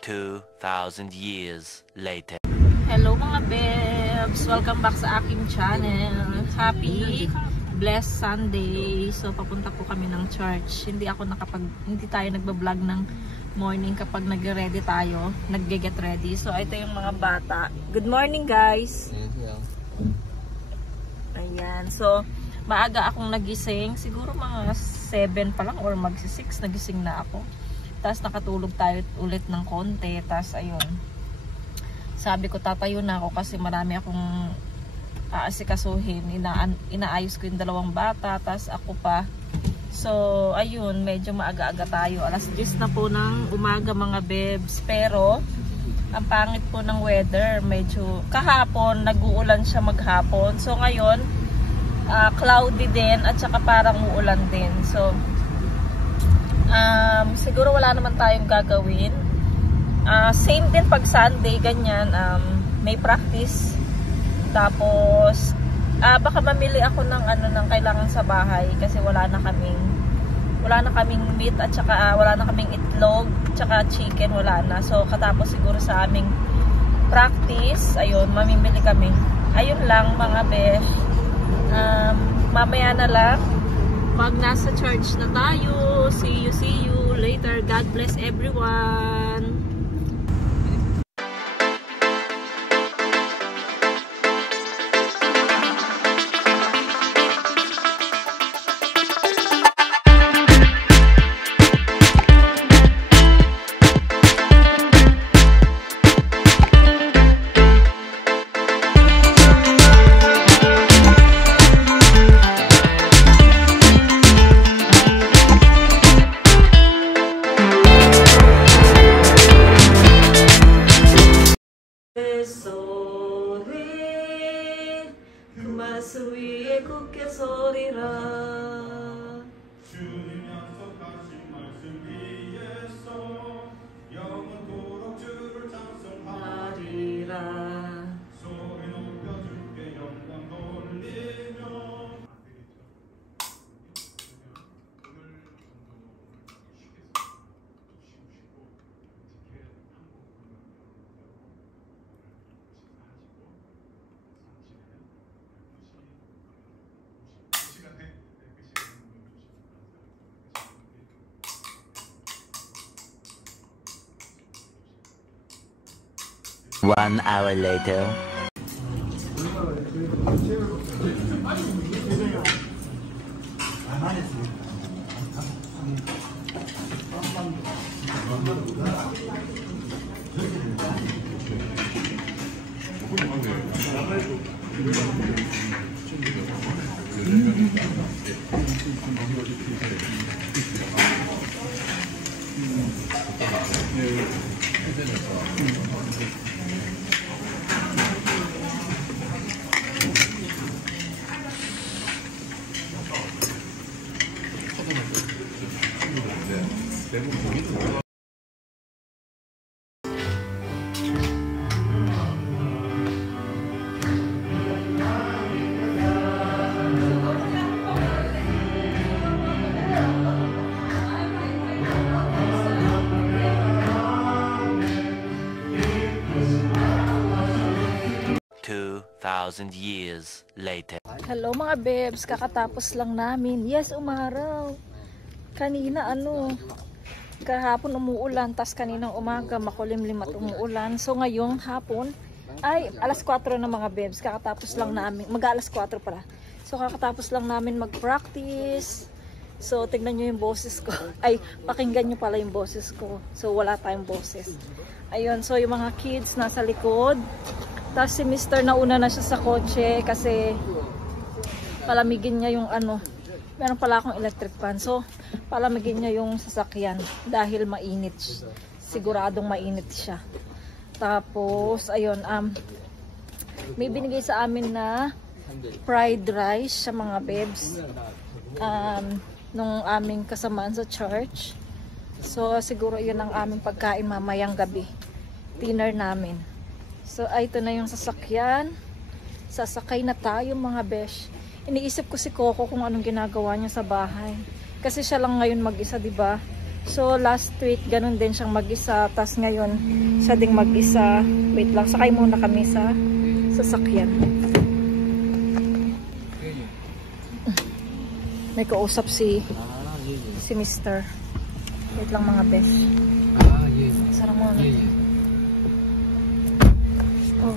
2,000 years later. Hello mga bebs! Welcome back sa aking channel. Happy blessed Sunday. So papunta po kami ng church. Hindi tayo nagba-vlog ng morning kapag nagre-ready tayo, nagge-get ready. So ito yung mga bata. Good morning guys. Ayan. So maaga akong nagising. Siguro mga 7 pa lang or magsi-6 nagising na ako. Tapos nakatulog tayo ulit ng konti. Tapos ayun. Sabi ko tatayo na ako kasi marami akong aasikasuhin. Inaayos ko yung 2 bata. Tapos ako pa. So ayun, medyo maaga-aga tayo. Alas 10 na po ng umaga mga bebs. Pero ang pangit po ng weather. Medyo kahapon nag-uulan siya maghapon. So ngayon cloudy din at saka parang uulan din. So siguro wala naman tayong gagawin. Same din pag Sunday, ganyan, may practice. Tapos baka mamili ako ng ng kailangan sa bahay kasi wala na kaming meat at saka wala na kaming itlog, tsaka chicken, wala na. So katapos siguro sa aming practice, ayun, mamimili kami. Ayun lang mga besh. Mamaya na lang pag nasa church na tayo. See you later. God bless everyone. 마수위의 굳게 서리라 주님 약속하신 말씀 위에서 영원토록 주를 찬송하리라 소리 높여 주께 영광 돌리며 One hour later. Thousand years later. Hello mga bebs, kakatapos lang namin. Yes, umaraw. Kanina kahapon umuulan, tas kaninang umaga makulimlim at umuulan. So ngayong hapon ay alas 4 na mga bebs. Kakatapos lang namin, mag-alas 4 pala. So kakatapos lang namin mag-practice. So tignan nyo yung boses ko. Ay, pakinggan nyo pala yung boses ko. So wala tayong boses. Ayun, so yung mga kids nasa likod. Tapos si Mr. nauna na siya sa kotse kasi palamigin niya yung meron pala akong electric fan. So palamigin niya yung sasakyan dahil mainit. Siguradong mainit siya. Tapos ayun, may binigay sa amin na fried rice sa mga bebs. Nung aming kasamaan sa church. So siguro yun ang aming pagkain mamayang gabi. Dinner namin. So ito na yung sasakyan. Sasakay na tayo mga besh. Iniisip ko si Coco kung anong ginagawa niya sa bahay. Kasi siya lang ngayon mag-isa, 'di ba? So last week ganun din siyang mag-isa, tas ngayon siya ding mag-isa. Wait lang, sakay muna kami sa sasakyan. May kausap si Mr. Wait lang mga besh. Sarang mo na. Oh.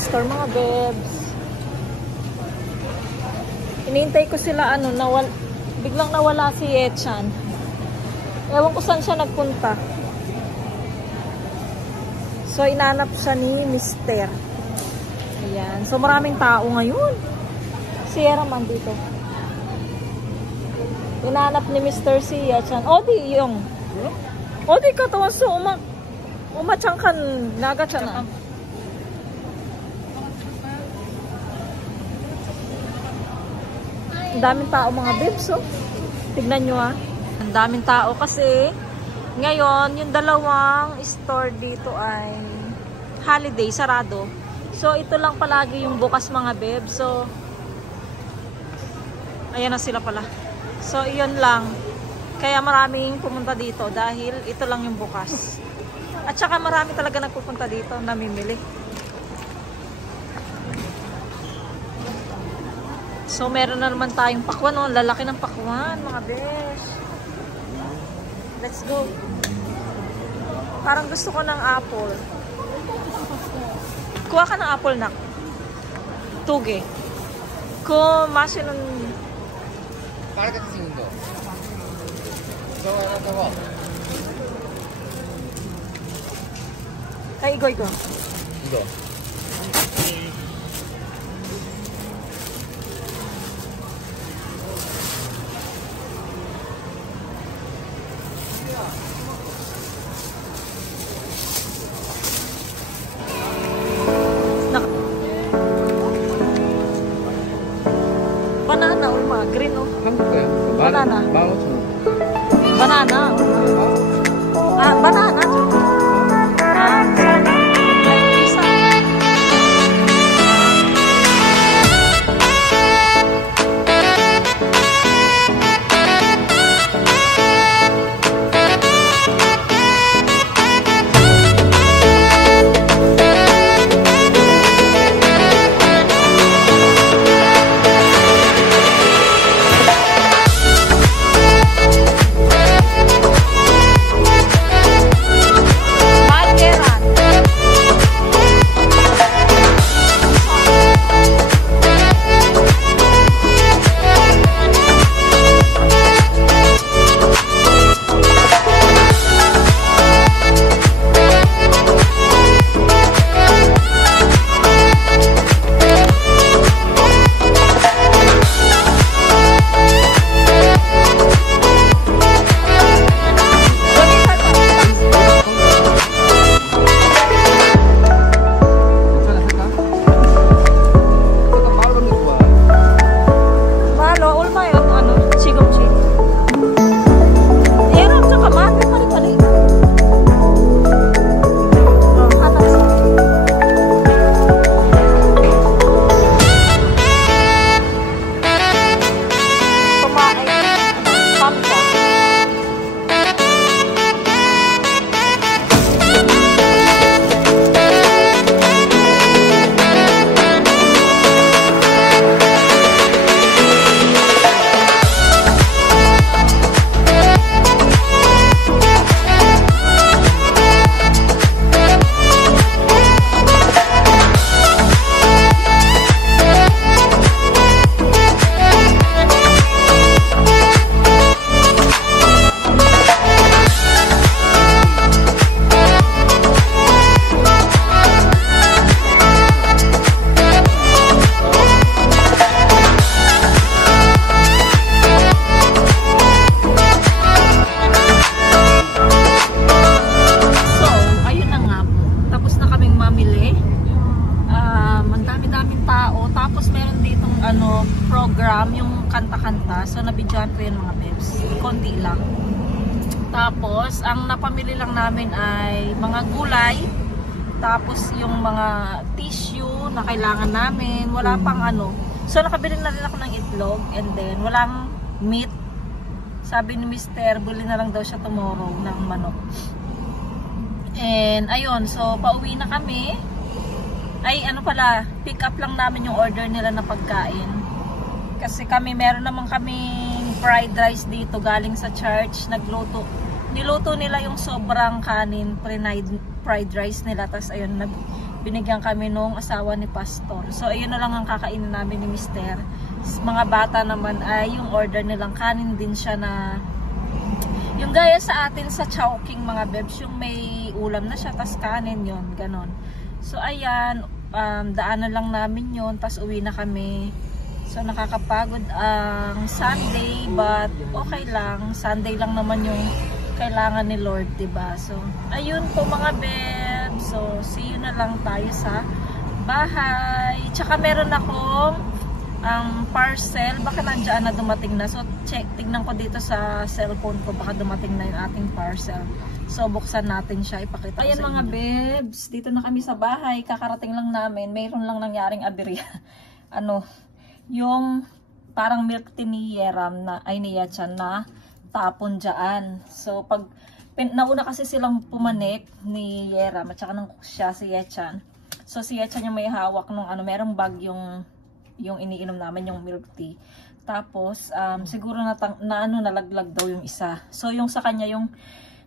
Store mga bebs. Inintay ko sila biglang nawala si Echan. Ewan ko saan siya nagpunta. So inanap siya ni Mr. Ayan. So maraming tao ngayon. Sierra man dito. Inanap ni Mr. si Echan. Odi yung. Odi ka tawa so umachangkan naga siya na. Ang daming tao mga bebs, oh. Tignan nyo ah. Ang daming tao kasi ngayon, yung dalawang store dito ay holiday, sarado. So, ito lang palagi yung bukas mga bebs. So, ayan na sila pala. So, iyon lang. Kaya maraming pumunta dito dahil ito lang yung bukas. At saka marami talaga nagpupunta dito, namimili. So, meron na naman tayong pakwan. Oh. Lalaki ng pakwan, mga besh. Let's go. Parang gusto ko ng apple. Kuha ka ng apple, nak. Tuge. Kung masinun... Para ka segundo. Gawa. Ay, igo. Igo. Banana or mga green, oh. 한국어요. Banana. 15,000원. Banana. Ah, banana. Ah, banana. Isa. yung kanta-kanta. So, nabidyohan ko yun mga bebs. Konti lang. Tapos, ang napamili lang namin ay mga gulay. Tapos, yung mga tissue na kailangan namin. Wala pang ano. So, nakabili na rin ako ng itlog. And then, walang meat. Sabi ni Mr. buli na lang daw siya tomorrow ng manok. And, ayun. So, pauwi na kami. Ay, ano pala, pick up lang namin yung order nila na pagkain. Kasi kami, meron naman kaming fried rice dito galing sa church. Niluto nila yung sobrang kanin, fried rice nila. Tapos ayun, binigyan kami nung asawa ni Pastor. So ayun na lang ang kakainin namin ni Mister. Mga bata naman ay yung order nilang kanin din siya na yung gaya sa atin sa Chowking mga bebs, yung may ulam na siya, tas kanin yun, ganon. So ayan, daanan lang namin yun, tas uwi na kami. So nakakapagod ang Sunday, but okay lang. Sunday lang naman yung kailangan ni Lord, diba? So ayun po mga bebs. So see you na lang tayo sa bahay. Tsaka meron akong parcel, baka nandiyan na dumating na. So tignan ko dito sa cellphone ko, baka dumating na yung ating parcel. So buksan natin siya, ipakita ko sa inyo. Ayan mga bebs, dito na kami sa bahay. Kakarating lang namin, mayroon lang nangyaring aberya. Yung parang milk tea ni Yeram na, ay ni Yachan na tapon dyan. So pag nauna kasi silang pumanik ni Yeram at saka nang siya si Yachan. So si Yachan yung may hawak nung merong bag yung iniinom namin, yung milk tea. Tapos siguro nalaglag daw yung isa. So yung sa kanya yung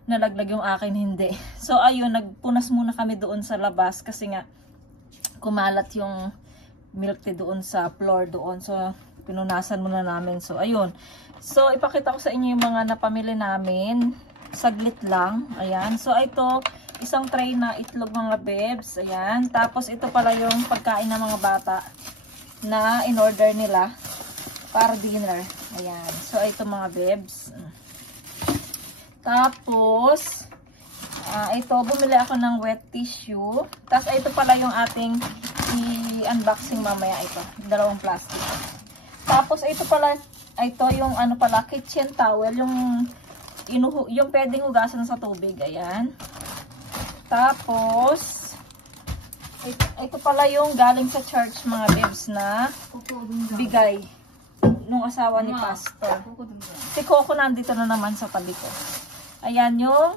nalaglag, yung akin hindi. So ayun, nagpunas muna kami doon sa labas kasi nga kumalat yung milk tea doon sa floor doon. So pinunasan muna namin. So ayun. So ipakita ko sa inyo yung mga napamili namin. Saglit lang. Ayan. So ito, isang tray na itlog mga bebs. Ayan. Tapos ito pala yung pagkain ng mga bata na in-order nila para dinner. Ayan. So ito mga bebs. Tapos, ito, bumili ako ng wet tissue. Tapos, ito pala yung ating i-unboxing mamaya. Ito, dalawang plastic. Tapos, ito pala, ito yung kitchen towel. Yung pwedeng hugasan sa tubig. Ayan. Tapos, ito pala yung galing sa church mga bebs na bigay nung asawa ni Pastor. Si Coco nandito na naman sa tabi ko. Ayan yung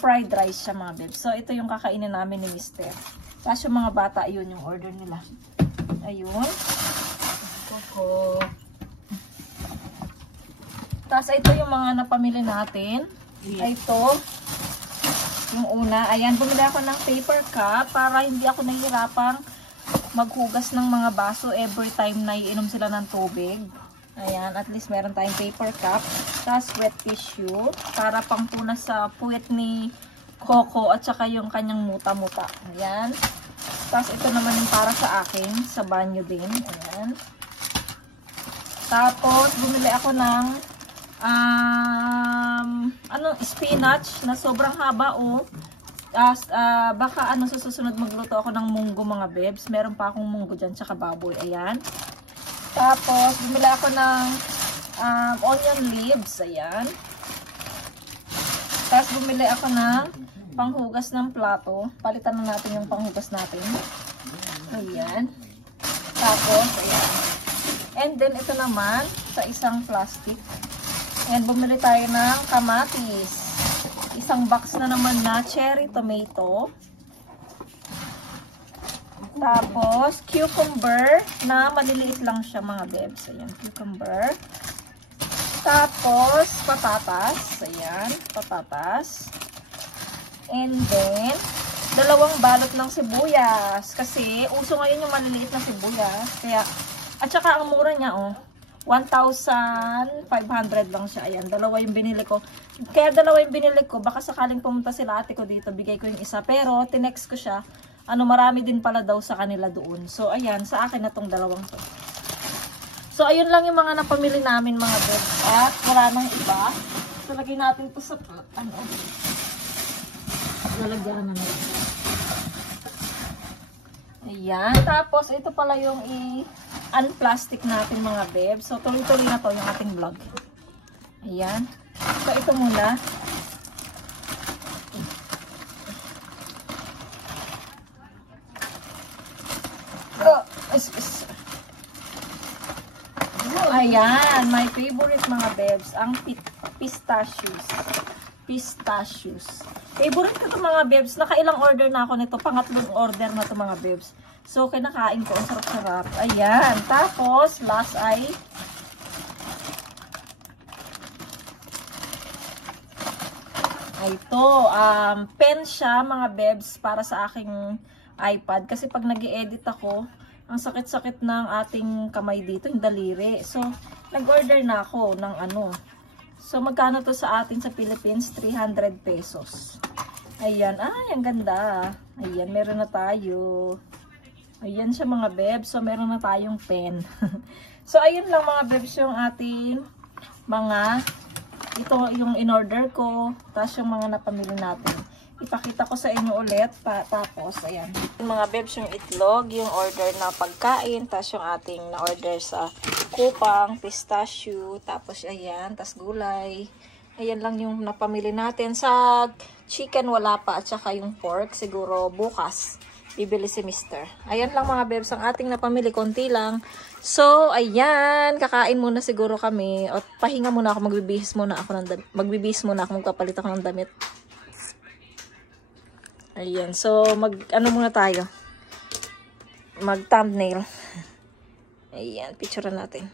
fried rice siya mga bebs. So ito yung kakainin namin ni Mister. Tapos yung mga bata, yun yung order nila. Ayun. Coco. Tapos ito yung mga napamili natin. Ito. Yung una. Ayan, bumili ako ng paper cup para hindi ako nahihirapang maghugas ng mga baso every time na iinom sila ng tubig. Ayan, at least meron tayong paper cup. Tapos wet tissue para pangpunas sa puwet ni Coco at saka yung kanyang muta-muta. Ayan. Tapos ito naman yung para sa akin, sa banyo din. Ayan. Tapos bumili ako ng spinach na sobrang haba baka sa susunod magluto ako ng munggo mga bebs. Meron pa akong munggo dyan, tsaka baboy. Ayan. Tapos, bumili ako ng onion leaves. Ayan. Tapos, bumili ako ng panghugas ng plato. Palitan na natin yung panghugas natin. Ayan. Tapos, ayan. And then, ito naman, sa isang plastic. Ayan, bumili tayo ng kamatis. Isang box na naman na cherry tomato. Tapos, cucumber na maliliit lang siya mga bebs. Ayan, cucumber. Tapos, patatas. Ayan, patatas. And then, dalawang balot ng sibuyas. Kasi, uso ngayon yung maliliit na sibuyas. Kaya, at saka ang mura niya, 1,500 lang siya. Ayan, dalawa yung binili ko. Kaya dalawa yung binili ko, baka sakaling pumunta sila ate ko dito, bigay ko yung isa. Pero, tinext ko siya. Marami din pala daw sa kanila doon. So, ayan, sa akin na tong dalawang to. So, ayun lang yung mga napamili namin mga bebs. At wala nang iba. So, lagay natin ito sa lalagyan na natin. Ayan. Tapos, ito pala yung unplastic natin mga bebs. So, tuloy-tuloy na to yung ating vlog. Ayan. So, ito muna. Ayan, my favorite mga bebs, ang pistachios. Pistachios. Favorite ko ito mga bebs. Nakailang order na ako nito. Pangatlong order na ito mga bebs. So, kinakain ko. Ang sarap-sarap. Ayan. Tapos, last ay ito. Pen siya mga bebs para sa aking iPad. Kasi pag nag-i-edit ako, ang sakit-sakit ng ating kamay dito, yung daliri. So, nag-order na ako ng ano. So, magkano to sa atin sa Philippines? 300 pesos. Ayan. Ay, ang ganda. Ayan, meron na tayo. Ayan siya mga bebs. So, meron na tayong pen. So, ayun lang mga bebs yung ating mga, ito yung in-order ko. Tapos yung mga napamili natin. Ipakita ko sa inyo ulit. Tapos, ayan. Yung mga bebs, yung itlog, yung order na pagkain. Tapos yung ating na-order sa kupang, pistachio. Tapos, ayan. Tapos gulay. Ayan lang yung napamili natin. Sa chicken, wala pa. At saka yung pork, siguro bukas. Bibili si Mister. Ayan lang mga bebs, ang ating napamili. Konti lang. So, ayan. Kakain muna siguro kami. O, pahinga muna ako. Magbibihis muna ako ng damit. Magbibihis muna ako. Magpapalit ako ng damit. Ayan. So, ano muna tayo? Mag-thumbnail. Ayan. Picturean natin.